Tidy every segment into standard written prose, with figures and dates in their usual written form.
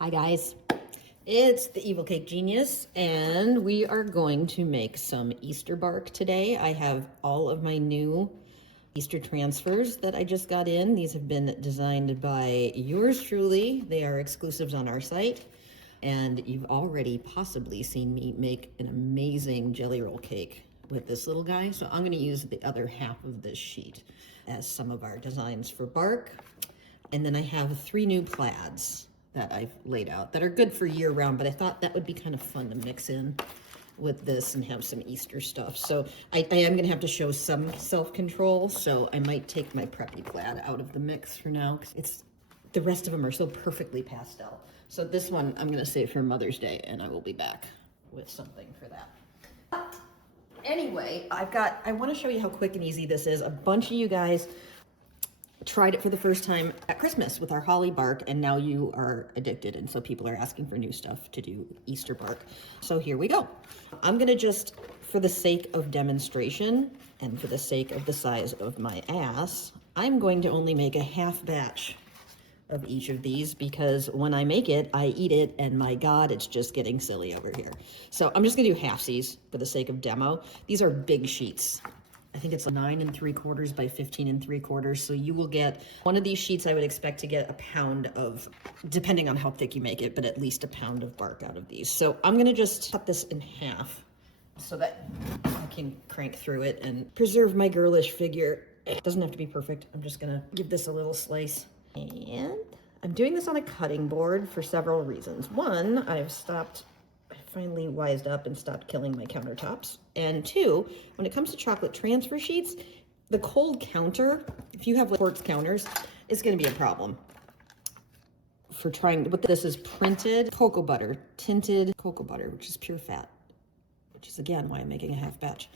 Hi guys, it's the Evil Cake Genius and we are going to make some Easter bark today. I have all of my new Easter transfers that I just got in. These have been designed by yours truly. They are exclusives on our site and you've already possibly seen me make an amazing jelly roll cake with this little guy. So I'm going to use the other half of this sheet as some of our designs for bark. And then I have 3 new plaids that I've laid out that are good for year round, but I thought that would be kind of fun to mix in with this and have some Easter stuff. So I am gonna have to show some self-control, so I might take my preppy plaid out of the mix for now. The rest of them are so perfectly pastel. So this one I'm gonna save for Mother's Day and I will be back with something for that. Anyway, I wanna show you how quick and easy this is. A bunch of you guys tried it for the first time at Christmas with our holly bark, and now you are addicted, and so people are asking for new stuff to do Easter bark. So here we go. I'm gonna just, for the sake of demonstration and for the sake of the size of my ass, I'm going to only make a half batch of each of these because when I make it, I eat it, and my God, it's just getting silly over here. So I'm just gonna do halfsies for the sake of demo. These are big sheets. I think it's 9 3/4 by 15 3/4. So you will get one of these sheets. I would expect to get a pound of, depending on how thick you make it, but at least a pound of bark out of these. So I'm gonna just cut this in half so that I can crank through it and preserve my girlish figure. It doesn't have to be perfect. I'm just gonna give this a little slice. And I'm doing this on a cutting board for several reasons. One, I finally wised up and stopped killing my countertops. And 2, when it comes to chocolate transfer sheets, the cold counter, if you have quartz counters, is going to be a problem for trying to, but this is printed cocoa butter, tinted cocoa butter, which is pure fat, which is again why I'm making a half batch.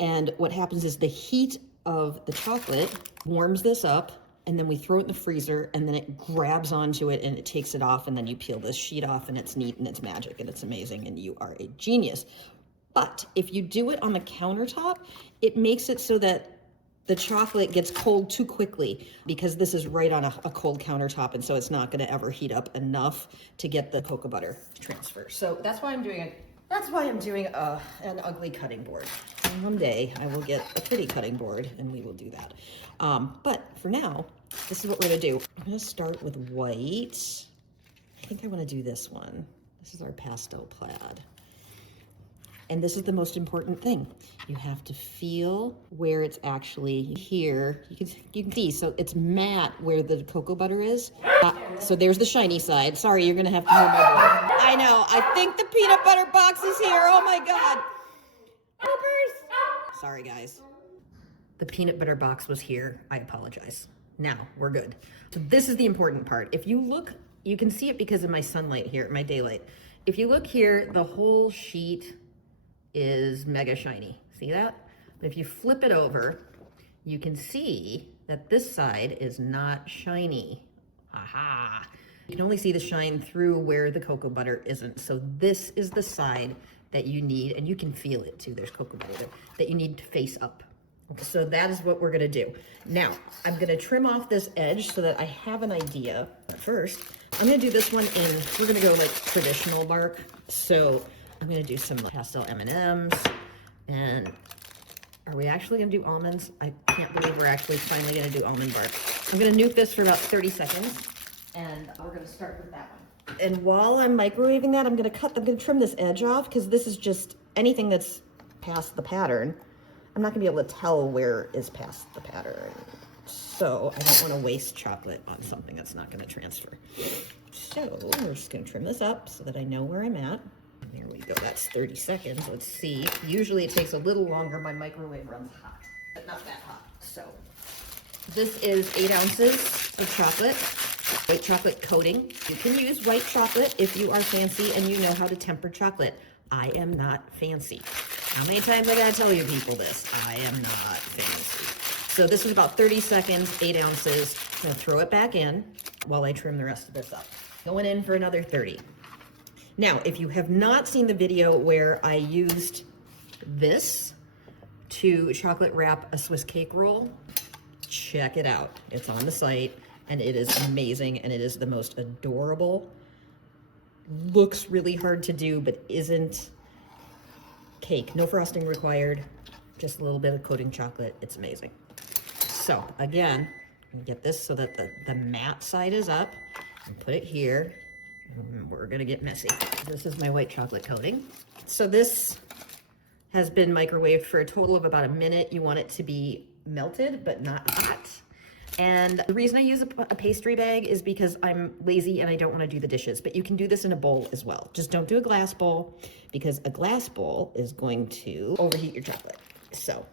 And what happens is the heat of the chocolate warms this up, and then we throw it in the freezer, and then it grabs onto it and it takes it off, and then you peel this sheet off, and it's neat and it's magic and it's amazing and you are a genius. But if you do it on the countertop, it makes it so that the chocolate gets cold too quickly because this is right on a cold countertop, and so it's not gonna ever heat up enough to get the cocoa butter transfer. So that's why I'm doing an ugly cutting board. And one day I will get a pretty cutting board and we will do that. But for now, this is what we're gonna do. I'm gonna start with white. I think I wanna do this one. This is our pastel plaid. And this is the most important thing. You have to feel where it's actually here. You can see, so it's matte where the cocoa butter is. So there's the shiny side. Sorry, you're gonna have to hear my voice. I know, I think the peanut butter box is here. Oh my God. Poopers. Sorry guys. The peanut butter box was here. I apologize. Now we're good. So this is the important part. If you look, you can see it because of my sunlight here, my daylight. If you look here, the whole sheet is mega shiny. See that? But if you flip it over, you can see that this side is not shiny. Aha! You can only see the shine through where the cocoa butter isn't. So this is the side that you need, and you can feel it too. There's cocoa butter there, that you need to face up. So that is what we're gonna do. Now, I'm gonna trim off this edge so that I have an idea. First, I'm gonna do this one we're gonna go like traditional bark. So I'm gonna do some pastel M&Ms, and are we actually gonna do almonds? I can't believe we're actually finally gonna do almond bark. I'm gonna nuke this for about 30 seconds, and we're gonna start with that one. And while I'm microwaving that, I'm gonna trim this edge off, because this is just anything that's past the pattern. I'm not gonna be able to tell where is past the pattern. So I don't wanna waste chocolate on something that's not gonna transfer. So we're just gonna trim this up so that I know where I'm at. There we go, that's 30 seconds. Let's see. Usually it takes a little longer. My microwave runs hot, but not that hot. So this is 8 ounces of chocolate, white chocolate coating. You can use white chocolate if you are fancy and you know how to temper chocolate. I am not fancy. How many times I gotta tell you people this? I am not fancy. So this is about 30 seconds, 8 ounces. I'm gonna throw it back in while I trim the rest of this up. Going in for another 30. Now, if you have not seen the video where I used this to chocolate wrap a Swiss cake roll, check it out. It's on the site and it is amazing, and it is the most adorable looks really hard to do, but isn't cake. No frosting required, just a little bit of coating chocolate. It's amazing. So again, get this so that the matte side is up, and put it here. We're gonna get messy. This is my white chocolate coating. So this has been microwaved for a total of about a minute. You want it to be melted, but not hot. And the reason I use a pastry bag is because I'm lazy and I don't want to do the dishes, but you can do this in a bowl as well. Just don't do a glass bowl, because a glass bowl is going to overheat your chocolate. So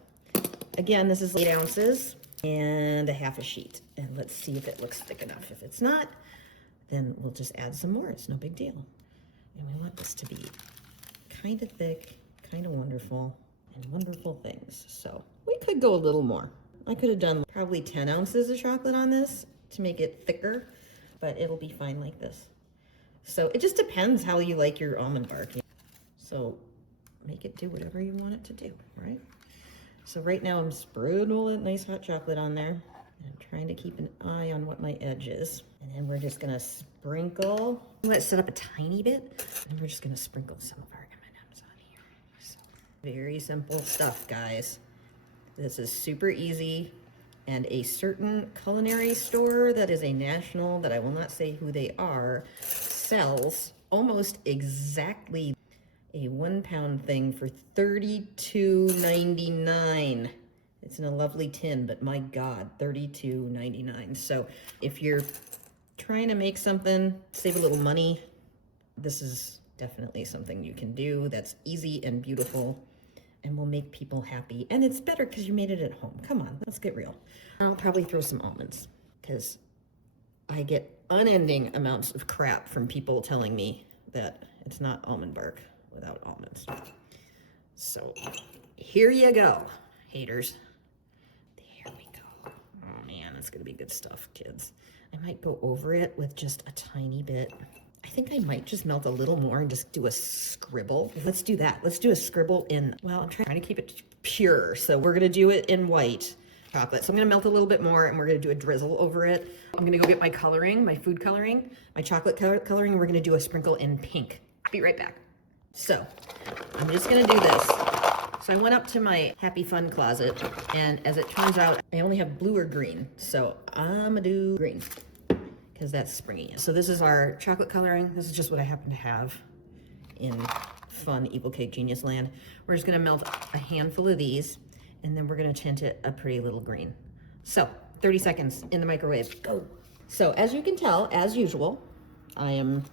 again, this is 8 ounces and a half a sheet. And let's see if it looks thick enough. If it's not, then we'll just add some more. It's no big deal. And we want this to be kind of thick, kind of wonderful, and wonderful things. So we could go a little more. I could have done probably 10 ounces of chocolate on this to make it thicker, but it'll be fine like this. So it just depends how you like your almond bark. So make it do whatever you want it to do, right? So right now I'm spreading all that nice hot chocolate on there. And I'm trying to keep an eye on what my edge is. And then we're just gonna sprinkle. I'm gonna set up a tiny bit, and we're just gonna sprinkle some of our M&Ms on here. So very simple stuff, guys. This is super easy, and a certain culinary store that is a national, that I will not say who they are, sells almost exactly a 1 pound thing for $32.99. It's in a lovely tin, but my God, $32.99. So if you're trying to make something, save a little money, this is definitely something you can do that's easy and beautiful and will make people happy. And it's better because you made it at home. Come on, let's get real. I'll probably throw some almonds, because I get unending amounts of crap from people telling me that it's not almond bark without almonds. So here you go, haters. There we go. Oh man, that's gonna be good stuff, kids. I might go over it with just a tiny bit. I think I might just melt a little more and just do a scribble. Let's do that. Let's do a scribble in, well, I'm trying to keep it pure. So we're gonna do it in white chocolate. So I'm gonna melt a little bit more, and we're gonna do a drizzle over it. I'm gonna go get my coloring, my food coloring, my chocolate coloring, and we're gonna do a sprinkle in pink. Be right back. So I'm just gonna do this. So I went up to my Happy Fun closet, and as it turns out, I only have blue or green. So I'm gonna do green, because that's springy. So this is our chocolate coloring. This is just what I happen to have in fun Evil Cake Genius land. We're just gonna melt a handful of these, and then we're gonna tint it a pretty little green. So 30 seconds in the microwave, go. So as you can tell, as usual, I am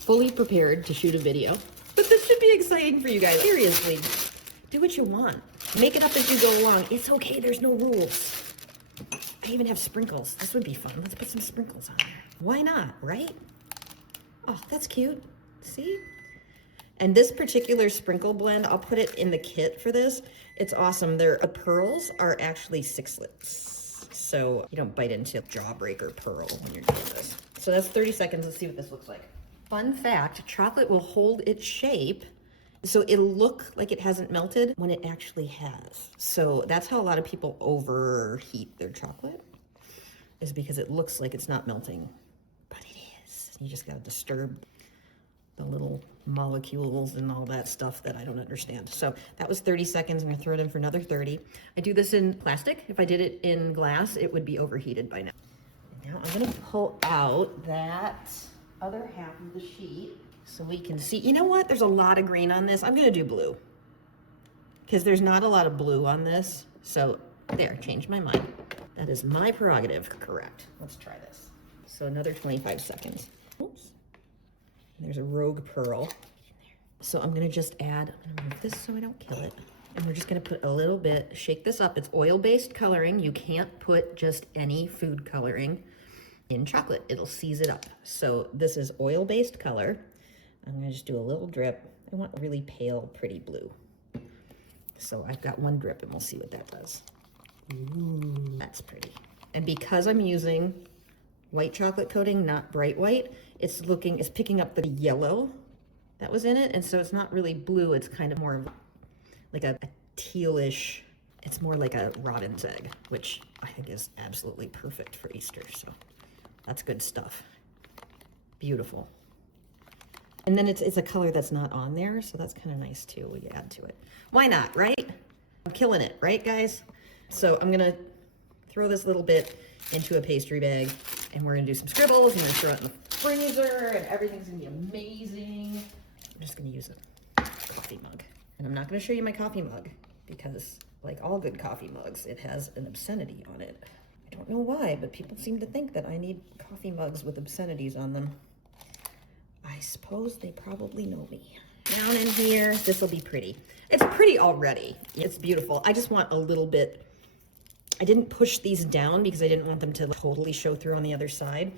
fully prepared to shoot a video, but this should be exciting for you guys. Seriously, do what you want. Make it up as you go along. It's okay, there's no rules. I even have sprinkles. This would be fun. Let's put some sprinkles on there. Why not, right? Oh, that's cute. See? And this particular sprinkle blend, I'll put it in the kit for this. It's awesome. The pearls are actually 6-slits. So you don't bite into jawbreaker pearl when you're doing this. So that's 30 seconds. Let's see what this looks like. Fun fact, chocolate will hold its shape, so it'll look like it hasn't melted when it actually has. So that's how a lot of people overheat their chocolate, is because it looks like it's not melting, but it is. You just gotta disturb the little molecules and all that stuff that I don't understand. So that was 30 seconds. I'm gonna throw it in for another 30. I do this in plastic. If I did it in glass, it would be overheated by now. Now I'm gonna pull out that other half of the sheet so we can see. You know what? There's a lot of green on this. I'm gonna do blue, because there's not a lot of blue on this. So there, changed my mind. That is my prerogative, correct. Let's try this. So another 25 seconds. Oops. There's a rogue pearl. So I'm gonna just add, I'm gonna move this so I don't kill it. And we're just gonna put a little bit, shake this up. It's oil-based coloring. You can't put just any food coloring in chocolate. It'll seize it up. So this is oil-based color. I'm gonna just do a little drip. I want really pale, pretty blue. So I've got one drip, and we'll see what that does. Ooh, that's pretty. And because I'm using white chocolate coating, not bright white, it's picking up the yellow that was in it, and so it's not really blue. It's kind of more like a tealish. It's more like a robin's egg, which I think is absolutely perfect for Easter. So that's good stuff. Beautiful. And then it's a color that's not on there, so that's kind of nice too. We add to it. Why not, right? I'm killing it, right, guys? So I'm gonna throw this little bit into a pastry bag, and we're gonna do some scribbles, and then throw it in the freezer, and everything's gonna be amazing. I'm just gonna use a coffee mug. And I'm not gonna show you my coffee mug because, like all good coffee mugs, it has an obscenity on it. I don't know why, but people seem to think that I need coffee mugs with obscenities on them. I suppose they probably know me. Down in here, this will be pretty. It's pretty already. It's beautiful. I just want a little bit. I didn't push these down because I didn't want them to totally show through on the other side.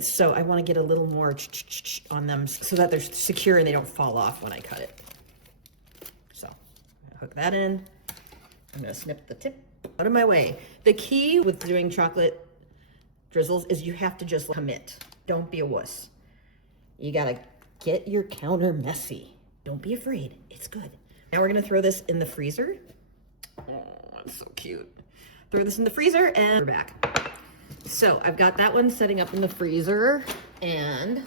So I want to get a little more on them so that they're secure and they don't fall off when I cut it. So hook that in. I'm going to snip the tip out of my way. The key with doing chocolate drizzles is you have to just commit. Don't be a wuss. You got to get your counter messy. Don't be afraid. It's good. Now we're going to throw this in the freezer. Oh, it's so cute. Throw this in the freezer and we're back. So I've got that one setting up in the freezer, and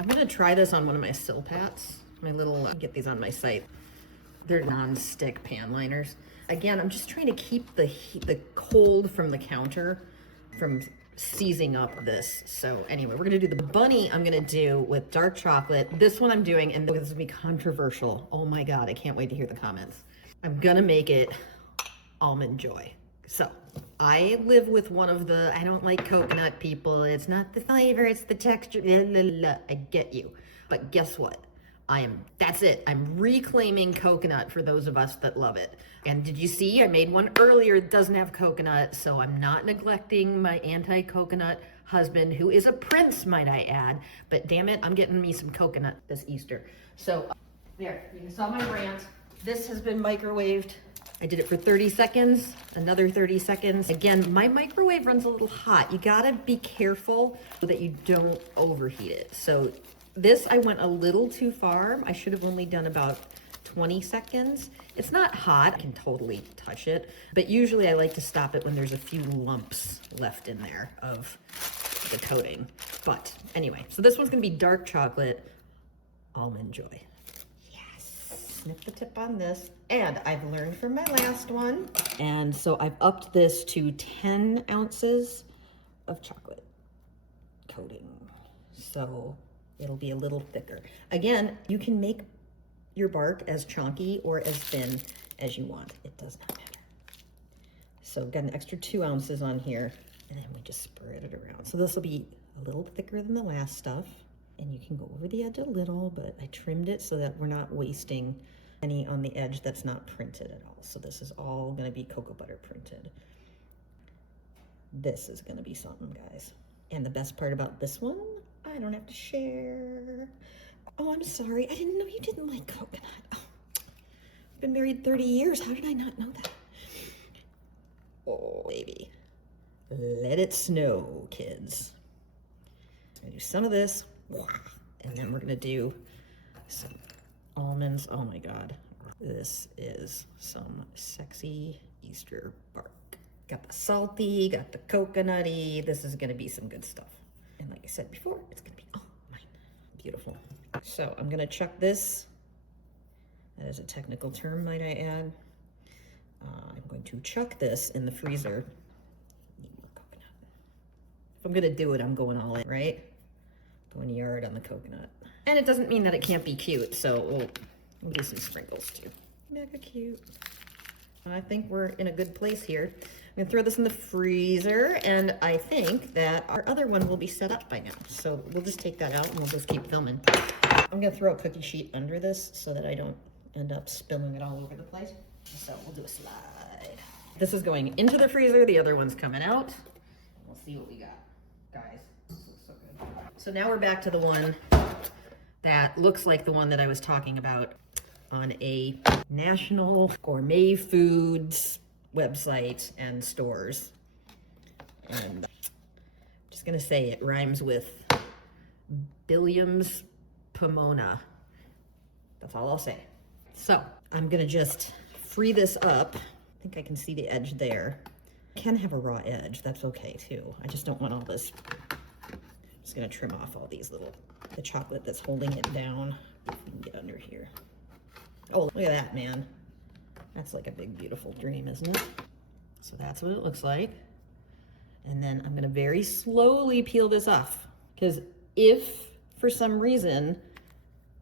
I'm gonna try this on one of my Silpats. My little, get these on my site. They're non-stick pan liners. Again, I'm just trying to keep the cold from the counter from seizing up this. So anyway, we're gonna do the bunny I'm gonna do with dark chocolate. This one I'm doing, and this is gonna be controversial. Oh my God, I can't wait to hear the comments. I'm gonna make it almond joy. So I live with one of the, I don't like coconut people. It's not the flavor, it's the texture. Blah, blah, blah. I get you. But guess what? That's it. I'm reclaiming coconut for those of us that love it. And did you see, I made one earlier that doesn't have coconut, so I'm not neglecting my anti-coconut husband, who is a prince, might I add. But damn it, I'm getting me some coconut this Easter. So there, you saw my rant. This has been microwaved. I did it for 30 seconds, another 30 seconds. Again, my microwave runs a little hot. You gotta be careful so that you don't overheat it. So this, I went a little too far. I should have only done about 20 seconds. It's not hot, I can totally touch it, but usually I like to stop it when there's a few lumps left in there of the coating. But anyway, so this one's gonna be dark chocolate almond joy. Snip the tip on this, and I've learned from my last one, and so I've upped this to 10 ounces of chocolate coating, so it'll be a little thicker. Again, you can make your bark as chunky or as thin as you want. It does not matter. So I've got an extra 2 ounces on here, and then we just spread it around. So this will be a little thicker than the last stuff, and you can go over the edge a little, but I trimmed it so that we're not wasting any on the edge that's not printed at all. So this is all gonna be cocoa butter printed. This is gonna be something, guys. And the best part about this one, I don't have to share. Oh, I'm sorry, I didn't know you didn't like coconut. Oh, I've been married 30 years, how did I not know that? Oh, baby. Let it snow, kids. I'm gonna do some of this, and then we're gonna do some almonds. Oh my God, this is some sexy Easter bark. Got the salty, got the coconutty. This is gonna be some good stuff. And like I said before, it's gonna be, oh my, beautiful. So I'm gonna chuck this, that is a technical term, might I add. I'm going to chuck this in the freezer. Need more coconut. If I'm gonna do it, I'm going all in, right? Going yard on the coconut. And it doesn't mean that it can't be cute, so we'll do some sprinkles too. Mega cute. I think we're in a good place here. I'm gonna throw this in the freezer, and I think that our other one will be set up by now. So we'll just take that out and we'll just keep filming. I'm gonna throw a cookie sheet under this so that I don't end up spilling it all over the place. So we'll do a slide. This is going into the freezer, the other one's coming out. We'll see what we got. Guys, this looks so good. So now we're back to the one that looks like the one that I was talking about on a national gourmet foods website and stores. And I'm just gonna say it rhymes with Billiams Pomona. That's all I'll say. So I'm gonna just free this up. I think I can see the edge there. I can have a raw edge, that's okay too. I just don't want all this. I'm just gonna trim off all these little the chocolate that's holding it down. If we can get under here. Oh, look at that, man. That's like a big, beautiful dream, isn't it? So that's what it looks like. And then I'm gonna very slowly peel this off, because if for some reason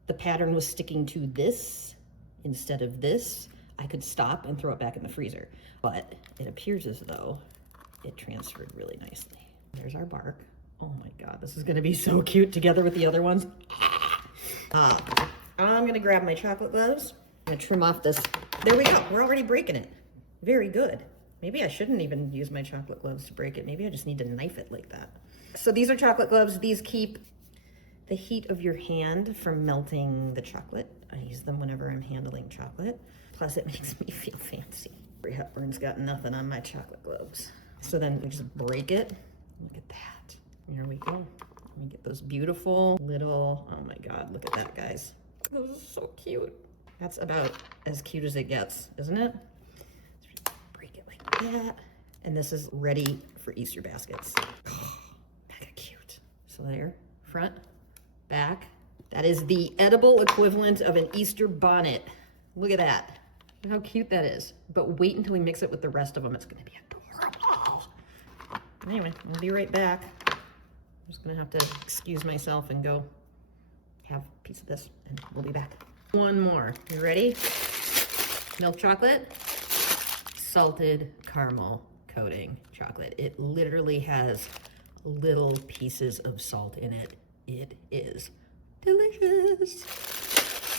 the pattern was sticking to this instead of this, I could stop and throw it back in the freezer. But it appears as though it transferred really nicely. There's our bark. Oh my God, this is gonna be so cute together with the other ones. I'm gonna grab my chocolate gloves. I'm gonna trim off this. There we go, we're already breaking it. Very good. Maybe I shouldn't even use my chocolate gloves to break it. Maybe I just need to knife it like that. So these are chocolate gloves. These keep the heat of your hand from melting the chocolate. I use them whenever I'm handling chocolate. Plus it makes me feel fancy. Audrey Hepburn's got nothing on my chocolate gloves. So then we just break it. Look at that. Here we go. Let me get those beautiful little, oh my God, look at that, guys. This is so cute. That's about as cute as it gets, isn't it? Break it like that. And this is ready for Easter baskets. Oh, mega cute. So there, front, back. That is the edible equivalent of an Easter bonnet. Look at that. Look how cute that is. But wait until we mix it with the rest of them. It's gonna be adorable. Anyway, I'll be right back. I'm just gonna have to excuse myself and go have a piece of this, and we'll be back. One more. You ready? Milk chocolate, salted caramel coating chocolate. It literally has little pieces of salt in it. It is delicious.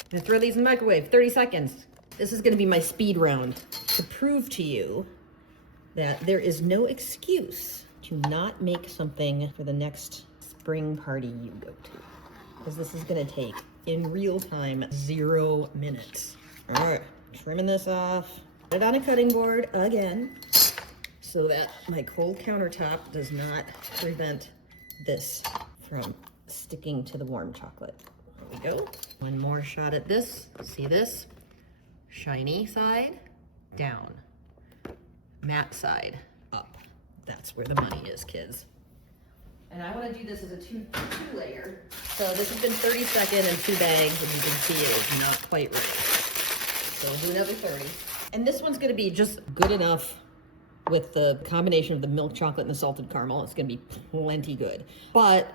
I'm gonna throw these in the microwave, 30 seconds. This is gonna be my speed round to prove to you that there is no excuse to not make something for the next spring party you go to. Because this is gonna take, in real time, 0 minutes. All right, trimming this off. Put it on a cutting board again, so that my cold countertop does not prevent this from sticking to the warm chocolate. There we go. One more shot at this. See this? Shiny side, down. Matte side, up. That's where the money is, kids. And I want to do this as a two layer. So this has been 32nd in 2 bags, and you can see it is not quite ready. So we'll do another 30. And this one's going to be just good enough with the combination of the milk chocolate and the salted caramel. It's going to be plenty good. But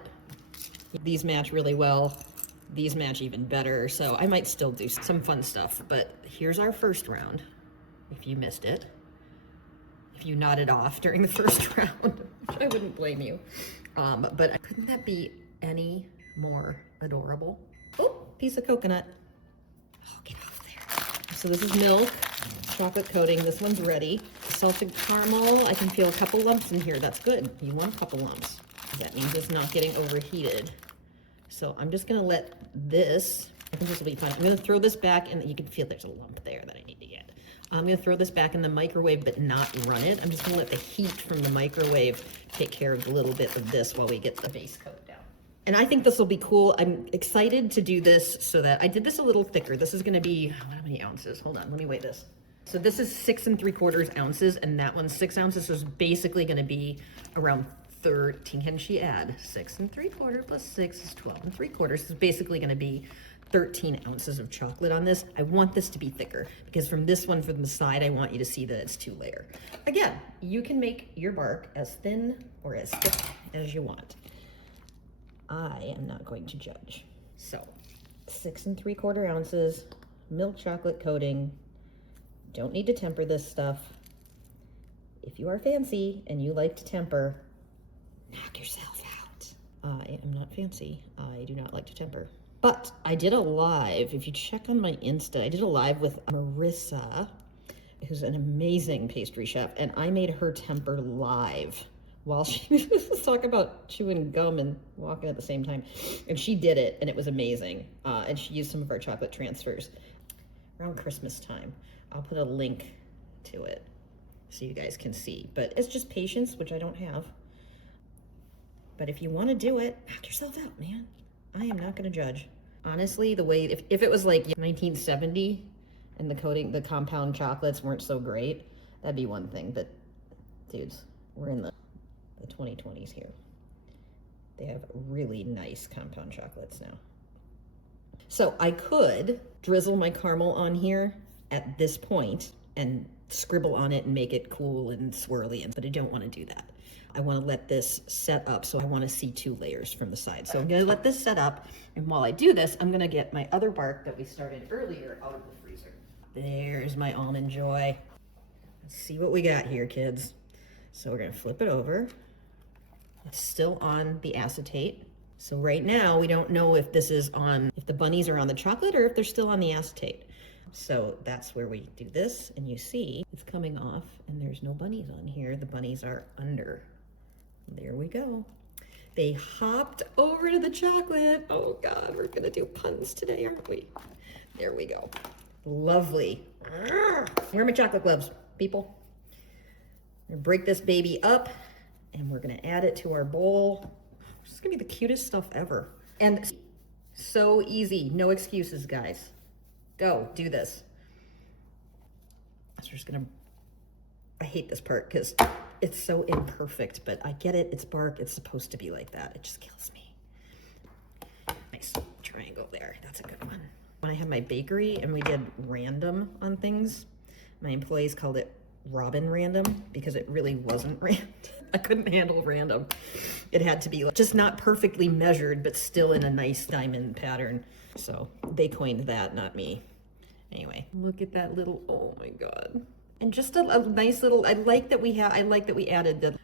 these match really well. These match even better. So I might still do some fun stuff. But here's our first round, if you missed it. If you nodded off during the first round, which I wouldn't blame you. But couldn't that be any more adorable? Oh, piece of coconut. Oh, get off there. So this is milk, chocolate coating. This one's ready. Salted caramel, I can feel a couple lumps in here. That's good. You want a couple lumps. That means it's not getting overheated. So I'm just gonna let this, I think this will be fun. I'm gonna throw this back, and you can feel there's a lump there that I need to get. I'm gonna throw this back in the microwave, but not run it. I'm just gonna let the heat from the microwave take care of a little bit of this while we get the base coat down. And I think this will be cool. I'm excited to do this so that I did this a little thicker. This is gonna be, how many ounces? Hold on, let me weigh this. So this is 6 3/4 ounces, and that one's 6 ounces. So it's basically gonna be around 13, can she add? 6 3/4 plus 6 is 12 3/4. It's basically gonna be 13 ounces of chocolate on this. I want this to be thicker because from this one, from the side, I want you to see that it's 2-layer. Again, you can make your bark as thin or as thick as you want. I am not going to judge. So 6 3/4 ounces, milk chocolate coating. Don't need to temper this stuff. If you are fancy and you like to temper, knock yourself out. I am not fancy. I do not like to temper. But I did a live, if you check on my Insta, I did a live with Marissa, who's an amazing pastry chef, and I made her temper live while she was talking about chewing gum and walking at the same time. And she did it, and it was amazing. And she used some of our chocolate transfers around Christmas time. I'll put a link to it so you guys can see. But it's just patience, which I don't have. But if you want to do it, knock yourself out, man. I am not going to judge. Honestly, the way, if it was like 1970 and the coating, the compound chocolates weren't so great, that'd be one thing. But dudes, we're in the 2020s here. They have really nice compound chocolates now. So I could drizzle my caramel on here at this point and scribble on it and make it cool and swirly, but I don't want to do that. I want to let this set up, so I want to see 2 layers from the side. So I'm going to let this set up, and while I do this, I'm going to get my other bark that we started earlier out of the freezer. There's my Almond Joy. Let's see what we got here, kids. So we're going to flip it over. It's still on the acetate. So right now, we don't know if this is on, if the bunnies are on the chocolate or if they're still on the acetate. So that's where we do this, and you see it's coming off, and there's no bunnies on here. The bunnies are under. There we go. They hopped over to the chocolate. Oh God, we're gonna do puns today, aren't we? There we go. Lovely. Where are my chocolate gloves, people? I'm gonna break this baby up, and we're gonna add it to our bowl. This is gonna be the cutest stuff ever. And so easy, no excuses, guys. Go, do this. So we're just gonna, I hate this part because it's so imperfect, but I get it, it's bark, it's supposed to be like that. It just kills me. Nice triangle there, that's a good one. When I had my bakery and we did random on things, my employees called it Robin random because it really wasn't random. I couldn't handle random. It had to be like, just not perfectly measured, but still in a nice diamond pattern. So they coined that, not me. Anyway, look at that little, oh my God. And just a nice little, I like that we added the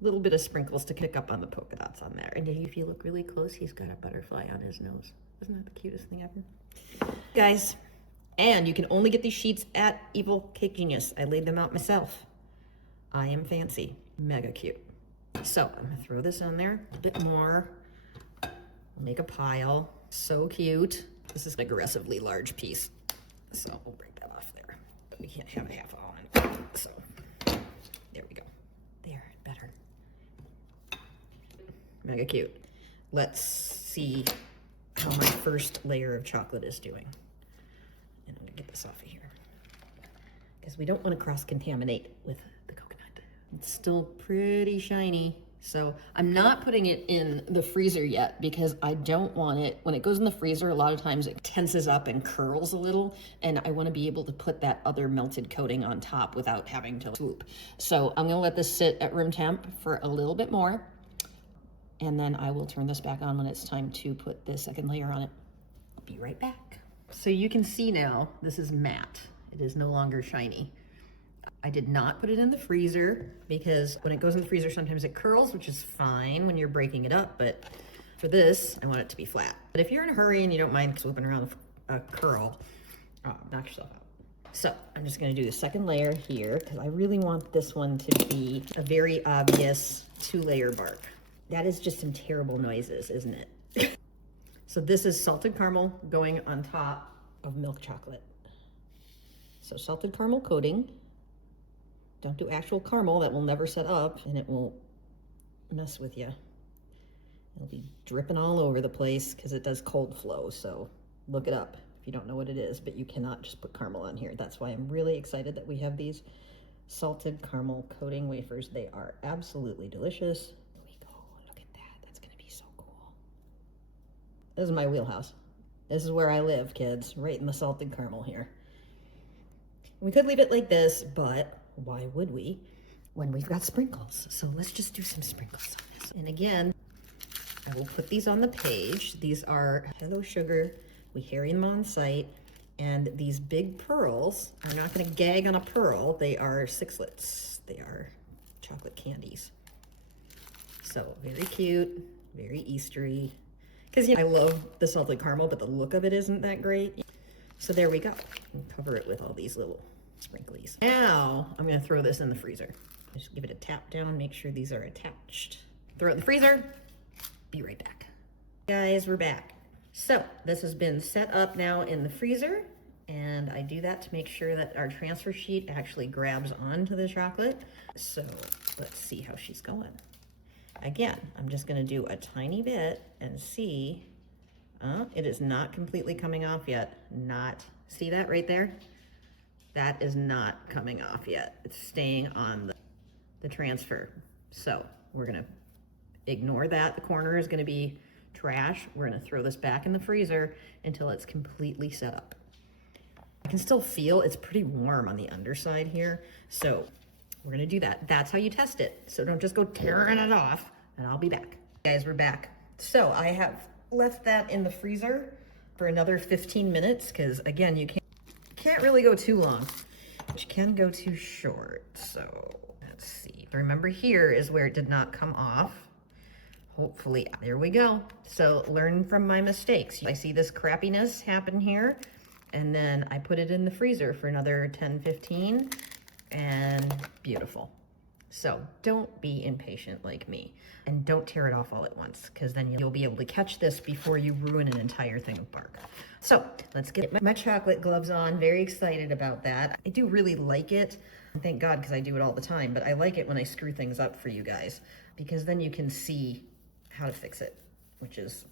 little bit of sprinkles to pick up on the polka dots on there. And if you look really close, he's got a butterfly on his nose. Isn't that the cutest thing ever? Guys, and you can only get these sheets at Evil Cake Genius. I laid them out myself. I am fancy, mega cute. So I'm gonna throw this on there, a bit more, make a pile. So cute. This is an aggressively large piece. So we'll break that off there, but we can't have a half on. So there we go. There, better. Mega cute. Let's see how my first layer of chocolate is doing. And I'm gonna get this off of here because we don't want to cross-contaminate with the coconut. It's still pretty shiny. So I'm not putting it in the freezer yet because I don't want it, when it goes in the freezer, a lot of times it tenses up and curls a little, and I want to be able to put that other melted coating on top without having to swoop. So I'm going to let this sit at room temp for a little bit more, and then I will turn this back on when it's time to put the second layer on it. I'll be right back. So you can see now, this is matte. It is no longer shiny. I did not put it in the freezer because when it goes in the freezer, sometimes it curls, which is fine when you're breaking it up, but for this, I want it to be flat. But if you're in a hurry and you don't mind swooping around a curl, knock yourself out. So I'm just gonna do the second layer here because I really want this one to be a very obvious 2-layer bark. That is just some terrible noises, isn't it? So this is salted caramel going on top of milk chocolate. So salted caramel coating. Don't do actual caramel, that will never set up and it will mess with you. It'll be dripping all over the place because it does cold flow, so look it up if you don't know what it is, but you cannot just put caramel on here. That's why I'm really excited that we have these salted caramel coating wafers. They are absolutely delicious. Here we go, look at that, that's gonna be so cool. This is my wheelhouse. This is where I live, kids, right in the salted caramel here. We could leave it like this, but why would we when we've got sprinkles? So let's just do some sprinkles on this. And again, I will put these on the page. These are Hello Sugar. We harry them on site. And these big pearls are not gonna gag on a pearl. They are sixlets. They are chocolate candies. So very cute, very Eastery. Because I love the salted caramel, but the look of it isn't that great. So there we go. And cover it with all these little sprinklies. Now I'm gonna throw this in the freezer. Just give it a tap down, make sure these are attached. Throw it in the freezer, be right back. Guys, we're back. So this has been set up now in the freezer, and I do that to make sure that our transfer sheet actually grabs onto the chocolate. So let's see how she's going. Again, I'm just gonna do a tiny bit and see. It is not completely coming off yet. See that right there? That is not coming off yet. It's staying on the transfer. So we're gonna Ignore that. The corner is gonna be trash. We're gonna throw this back in the freezer until it's completely set up. I can still feel it's pretty warm on the underside here. So we're gonna do that. That's how you test it. So don't just go tearing it off, and I'll be back. Guys, we're back. So I have left that in the freezer for another 15 minutes, because again, you can't really go too long, but you can go too short. So let's see. Remember, here is where it did not come off. Hopefully, there we go. So learn from my mistakes. I see this crappiness happen here, and then I put it in the freezer for another 10, 15, and beautiful. So don't be impatient like me, and don't tear it off all at once, because then you'll be able to catch this before you ruin an entire thing of bark. So let's get my chocolate gloves on. Very excited about that. I do really like it. Thank God, because I do it all the time, but I like it when I screw things up for you guys, because then you can see how to fix it, which is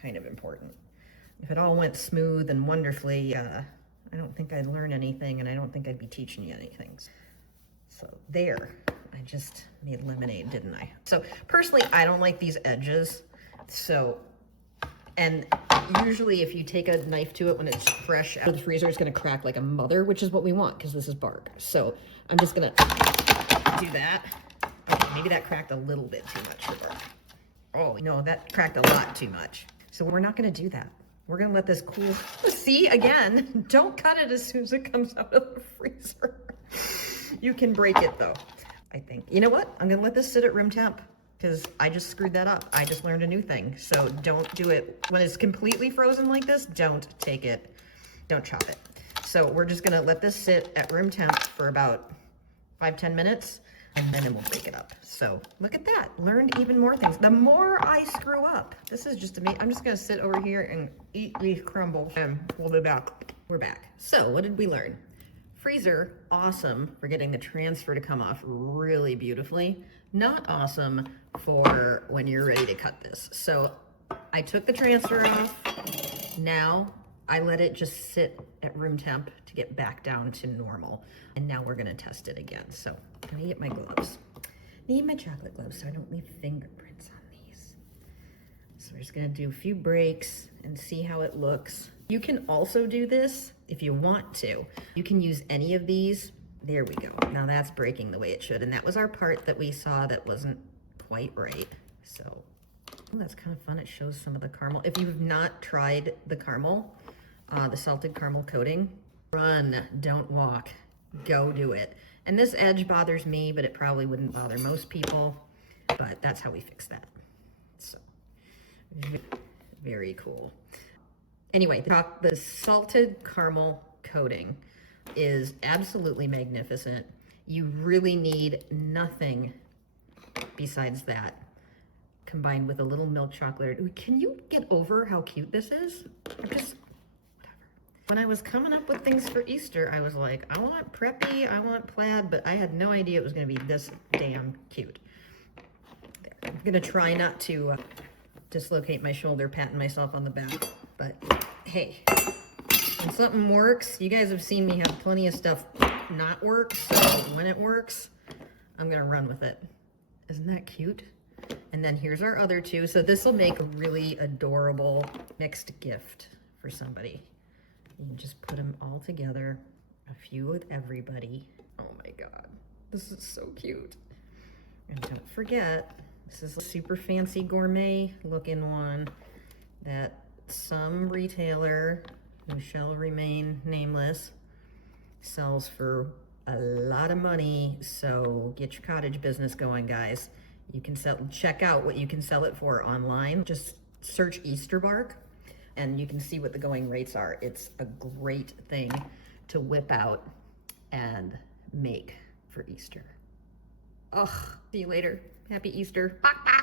kind of important. If it all went smooth and wonderfully, I don't think I'd learn anything, and I don't think I'd be teaching you anything. So there, I just made lemonade, didn't I? So personally, I don't like these edges. So, and usually if you take a knife to it when it's fresh out of the freezer, it's gonna crack like a mother, which is what we want, because this is bark. So I'm just gonna do that. Okay, maybe that cracked a little bit too much for bark. Oh no, that cracked a lot too much. So we're not gonna do that. We're gonna let this cool. See, again, don't cut it as soon as it comes out of the freezer. You can break it though, I think. You know what? I'm gonna let this sit at room temp, because I just screwed that up. I just learned a new thing. So don't do it when it's completely frozen like this. Don't take it, don't chop it. So we're just gonna let this sit at room temp for about 5-10 minutes, and then we'll break it up. So look at that, learned even more things. The more I screw up, this is just amazing. I'm just gonna sit over here and eat these crumbles, and we'll be back. We're back. So what did we learn? Freezer, awesome for getting the transfer to come off really beautifully. Not awesome for when you're ready to cut this. So I took the transfer off. Now I let it just sit at room temp to get back down to normal. And now we're gonna test it again. So let me get my gloves. Need my chocolate gloves so I don't leave fingerprints on these. So we're just gonna do a few breaks and see how it looks. You can also do this if you want to. You can use any of these. There we go. Now that's breaking the way it should. And that was our part that we saw that wasn't quite right. So oh, that's kind of fun. It shows some of the caramel. If you've not tried the caramel, the salted caramel coating, run, don't walk, go do it. And this edge bothers me, but it probably wouldn't bother most people, but that's how we fix that. So very cool. Anyway, the salted caramel coating is absolutely magnificent. You really need nothing besides that, combined with a little milk chocolate. Can you get over how cute this is? Just whatever. When I was coming up with things for Easter, I was like, I want preppy, I want plaid, but I had no idea it was gonna be this damn cute. There. I'm gonna try not to dislocate my shoulder, patting myself on the back. But hey, when something works, you guys have seen me have plenty of stuff not work, so when it works, I'm gonna run with it. Isn't that cute? And then here's our other two. So this will make a really adorable mixed gift for somebody. You can just put them all together, a few with everybody. Oh my God, this is so cute. And don't forget, this is a super fancy gourmet looking one that some retailer, who shall remain nameless, sells for a lot of money. So get your cottage business going, guys. You can check out what you can sell it for online. Just search Easter bark and you can see what the going rates are. It's a great thing to whip out and make for Easter. Ugh, see you later. Happy Easter. Bye.